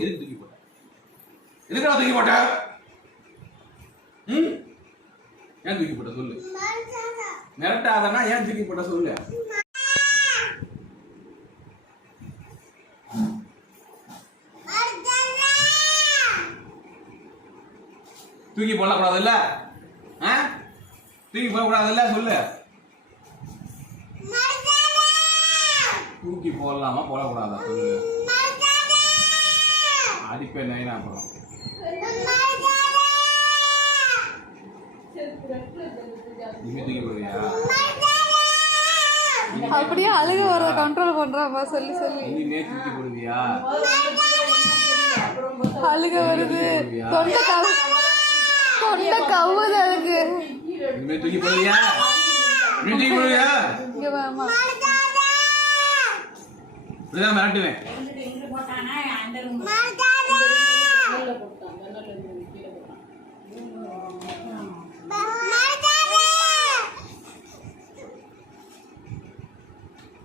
எதுக்கு தூக்கி போட்ட? எதுக்குடா தூக்கி போட்ட? ஏன் தூக்கி போட்ட சொல்லு. மிரட்டாதனா ஏன் தூக்கி போட்ட சொல்லு. தூக்கி போடக்கூடாதுல்ல? தூக்கி போடக்கூடாதுல்ல சொல்லு. தூக்கி போடலாமா போடக்கூடாதா சொல்லு. அடிப்பேன் நைனா அப்புறம். தூக்கி போடுவியா? அப்படியே அழுக வர கண்ட்ரோல் பண்றாமா சொல்லி சொல்லி. இனிமே தூக்கி போடுவியா? அழுக வருது. தொண்டை கவுது அதுக்கு. இனிமே தூக்கி போடுவியா? தூக்கி போடுவியா? இங்க வாமா. இப்படிதான் மிரட்டுவேன்.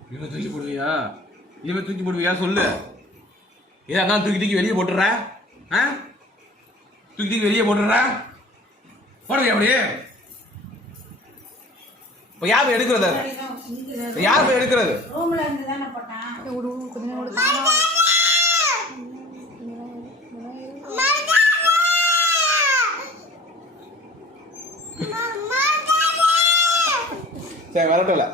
இனிமே தூக்கி போடுவியா? இனிமே தூக்கி போடுவியா சொல்லு. ஏதாவது தூக்கி தூக்கி வெளியே போட்டுற? தூக்கி தூக்கி வெளியே போட்டுற? போடுவியா அப்படியே? இப்போ யார் போய் எடுக்கிறது? யார் போய் எடுக்கிறது? சரி வரட்டும்ல.